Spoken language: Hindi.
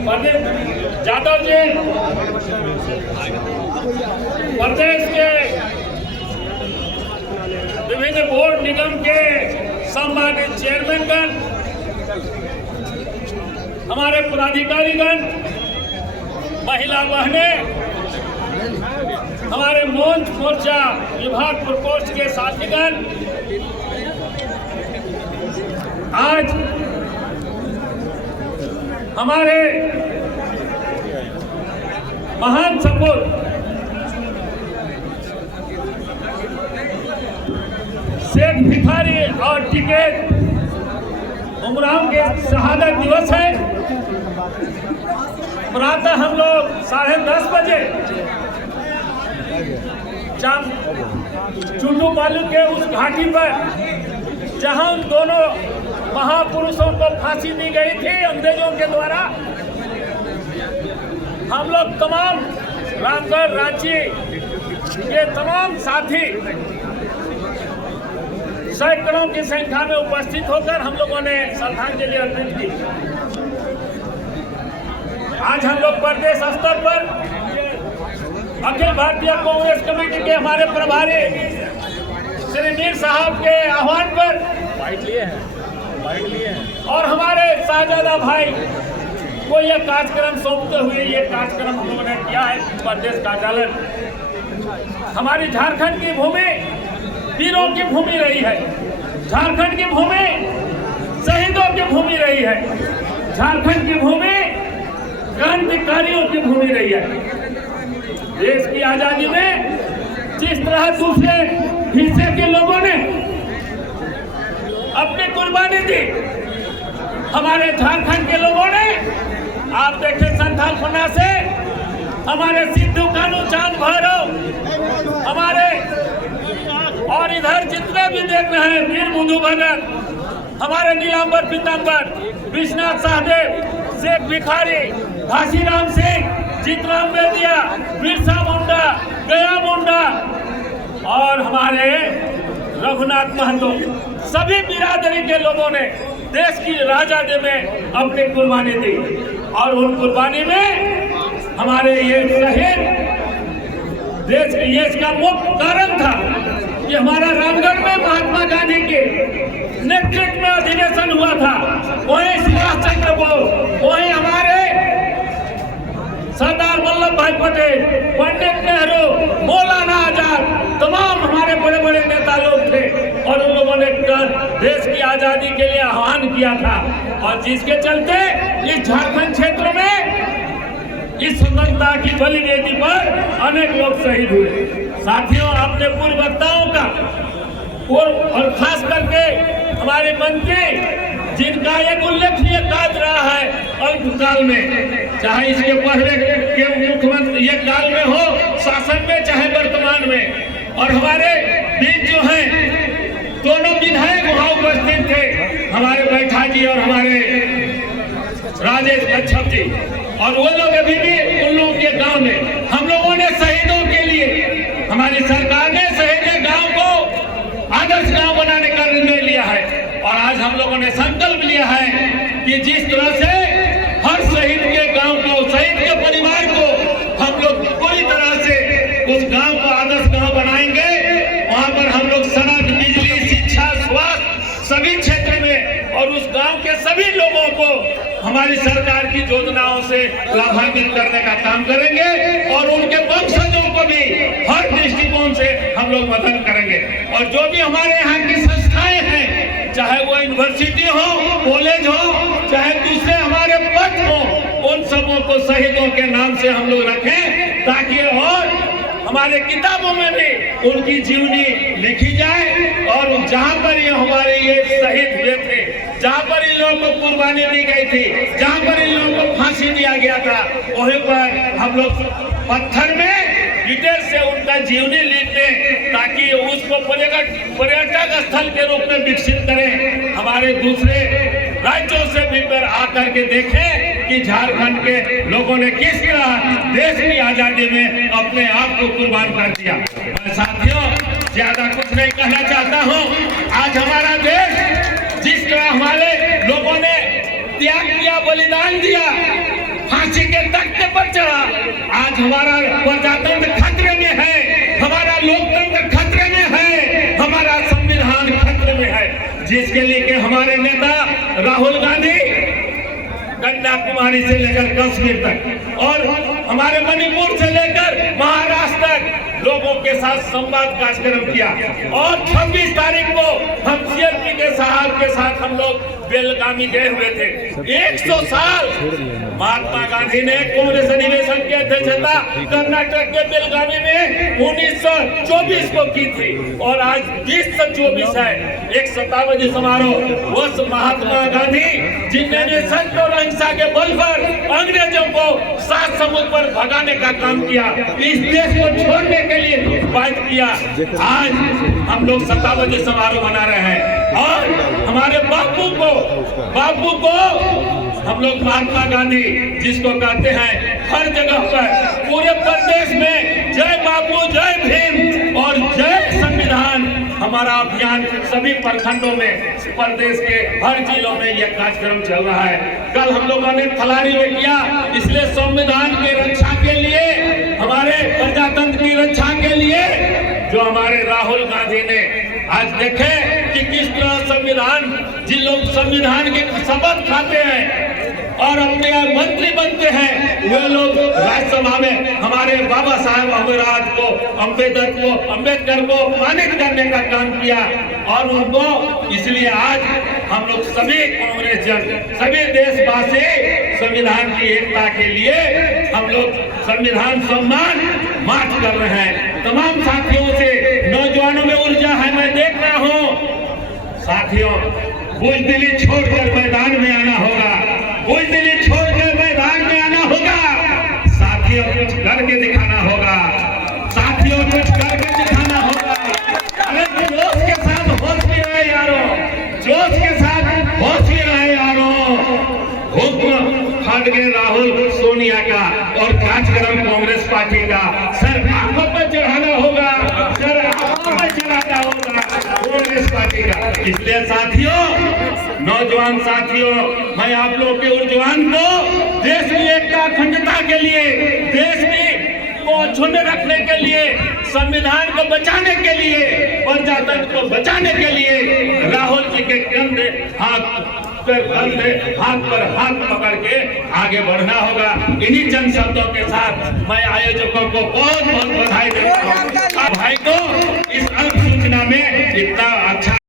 जादव जी, प्रदेश के विभिन्न बोर्ड निगम के सम्मानित चेयरमैनगण, हमारे पदाधिकारीगण, महिला बहनें, हमारे मोर्चा विभाग प्रकोष्ठ के साथीगण, आज हमारे महान सपूत शेख भिखारी और टिकैत उमराव के शहादत दिवस है। प्रातः हम लोग 10:30 बजे चुटू बालू के उस घाटी पर जहां उन दोनों महापुरुषों को फांसी दी गई थी अंग्रेजों के द्वारा, हम लोग तमाम रामगढ़ रांची के तमाम साथी सैकड़ों की संख्या में उपस्थित होकर हम लोगों ने श्रद्धांजलि अर्पित की। आज हम लोग प्रदेश स्तर पर अखिल भारतीय कांग्रेस कमेटी के हमारे प्रभारी श्री मीर साहब के आह्वान पर बाइट लिए हैं और हमारे शाहजादा भाई को यह कार्यक्रम सौंपते हुए ये कार्यक्रम हम लोगों ने किया है। प्रदेश कार्यालय हमारी झारखंड की भूमि वीरों की भूमि रही है, झारखंड की भूमि शहीदों की भूमि रही है, झारखंड की भूमि क्रांतिकारियों की भूमि रही है। देश की आजादी में जिस तरह दूसरे हिस्से के लोगों ने अपनी कुर्बानी दी, हमारे झारखंड के लोगों ने, आप देखें संथाल फन्ना से हमारे सिद्धू कानू चांद भैरव, हमारे और इधर जितने भी देख रहे हैं वीर बुद्धू भगत, हमारे नीलांबर पीतांबर, विश्वनाथ सहदेव, शेख भिखारी, घासीराम सिंह, जीतराम बेदिया, बिरसा मुंडा, गया मुंडा और हमारे रघुनाथ महतो, सभी बिरादरी के लोगों ने देश की आजादी में अपनी कुर्बानी दी और उन कुर्बानी में हमारे ये शहीद देश ये इसका मुख्य कारण था कि हमारा रामगढ़ में महात्मा गांधी के नेतृत्व में अधिवेशन हुआ था। वहीं सुभाष चंद्र बोस, वहीं हमारे सरदार वल्लभ भाई पटेल, पंडित नेहरू, मौलाना आजाद, तमाम हमारे बड़े बड़े नेता लोग थे और उन लोगों ने देश की आजादी के लिए आह्वान किया था और जिसके चलते इस झारखंड क्षेत्र में इस स्वतंत्रता की बलि वेदी पर अनेक लोग शहीद हुए। साथियों, अपने पूर्व वक्ताओं का और खास करके हमारे मंत्री जिनका एक उल्लेखनीय कार्य रहा है अल्पकाल में, चाहे इसके पहले के मुख्यमंत्री ये काल में हो शासन में, चाहे वर्तमान में, और हमारे बीच जो हैं दोनों विधायक वहां उपस्थित थे, हमारे बैठा जी और हमारे राजेश कच्छप जी, और वो लोग अभी भी उन लोगों के गांव में हम लोगों ने शहीदों के लिए, हमारी सरकार ने शहीद गांव को आदर्श गांव बनाने का निर्णय लिया है और आज हम लोगों ने संकल्प लिया है कि जिस तरह से हर शहीद के गांव को, शहीद के परिवार को हम लोग पूरी तरह से उस गांव को आदर्श गांव बनाएंगे, वहां पर हम लोग सड़क, बिजली, शिक्षा, स्वास्थ्य सभी क्षेत्र में और उस गांव के सभी लोगों को हमारी सरकार की योजनाओं से लाभान्वित करने का काम करेंगे और उनके वंशजों को भी हर दृष्टिकोण से हम लोग मदद करेंगे। और जो भी हमारे यहाँ की संस्थाएं हैं, चाहे वो यूनिवर्सिटी हो, कॉलेज हो, चाहे दूसरे हमारे पद हो, उन सबों को शहीदों के नाम से हम लोग रखें ताकि और हमारे किताबों में भी उनकी जीवनी लिखी जाए और जहाँ पर ये हमारे ये शहीद हुए थे, जहाँ पर इन लोगों को कुर्बानी दी गई थी, जहाँ पर इन लोगों को फांसी दिया गया था, वहीं पर हम लोग पत्थर में डिटेल से उनका जीवनी लिखते ताकि उसको पर्यटक स्थल के रूप में विकसित करें, हमारे दूसरे राज्यों से भी पर आकर के देखें कि झारखंड के लोगों ने किस तरह देश की आजादी में अपने आप को कुर्बान कर दिया। साथियों, ज्यादा कुछ नहीं कहना चाहता हूँ। आज हमारा देश जिस तरह हमारे लोगों ने त्याग किया, बलिदान दिया, हमारा प्रजातंत्र खतरे में है, हमारा लोकतंत्र खतरे में है, हमारा संविधान खतरे में है, जिसके लिए कि हमारे नेता राहुल गांधी कन्याकुमारी से लेकर कश्मीर तक और हमारे मणिपुर से लेकर महाराष्ट्र तक लोगों के साथ संवाद कार्यक्रम किया। और 26 तारीख को हम सीएम के साथ हम लोग बेलगामी गए हुए थे। 100 साल महात्मा गांधी ने कांग्रेस अधिवेशन की अध्यक्षता कर्नाटक के बेलगामी में 1924 को की थी और आज 2024 है। एक शताब्दी समारोह उस महात्मा गांधी जिन्होंने सत्य और अहिंसा के बल पर अंग्रेजों को 7 समुद्र पर भगाने का काम किया, इस देश को छोड़ने के लिए बात किया। आज हम लोग शताब्दी समारोह मना रहे हैं और हमारे बापू को हम लोग महात्मा गांधी जिसको कहते हैं हर जगह पर पूरे प्रदेश में जय बापू जय भीम और जय संविधान हमारा अभियान सभी प्रखंडों में प्रदेश के हर जिलों में यह कार्यक्रम चल रहा है। कल हम लोगों ने खलारी में किया, इसलिए संविधान की रक्षा के लिए, हमारे प्रजातंत्र की रक्षा के लिए जो हमारे राहुल गांधी ने आज देखे कि किस तरह संविधान, जिन लोग संविधान के शपथ खाते हैं और अपने मंत्री बनते हैं, वे लोग राज्यसभा में हमारे बाबा साहेब अम्बेडकर को सम्मानित करने का काम किया और उनको इसलिए आज हम लोग सभी कांग्रेस जन, सभी देशवासी संविधान की एकता के लिए हम लोग संविधान सम्मान मार्च कर रहे हैं। तमाम साथियों से, नौजवानों में ऊर्जा है, मैं देख रहा हूँ। साथियों, बुजदिली छोड़कर मैदान में आना होगा, बुजदिली छोड़कर मैदान में आना होगा। साथियों, कुछ करके दिखाना होगा, साथियों कुछ करके दिखाना होगा। अरे जोश के साथ होश में रहे यारों, जोश के साथ होश में रहे यारों। हुक्म फट गए राहुल सोनिया का और कार्यक्रम कांग्रेस पार्टी का सर आंखों पर चढ़ाना होगा, सर आंखों पर चढ़ाना होगा कांग्रेस पार्टी का। इसलिए साथियों, नौजवान साथियों, मैं आप लोगों के ऊर्जवान को देश की एकता अखंडता के लिए, देश की को अक्षुण्ण रखने के लिए, संविधान को बचाने के लिए, प्रजातंत्र को बचाने के लिए राहुल जी के कंधे हाथ पर हाथ पकड़ के आगे बढ़ना होगा। इन्हीं चंद शब्दों के साथ मैं आयोजकों को बहुत बहुत बधाई देता हूँ। भाई को इस अल्प सूचना में इतना अच्छा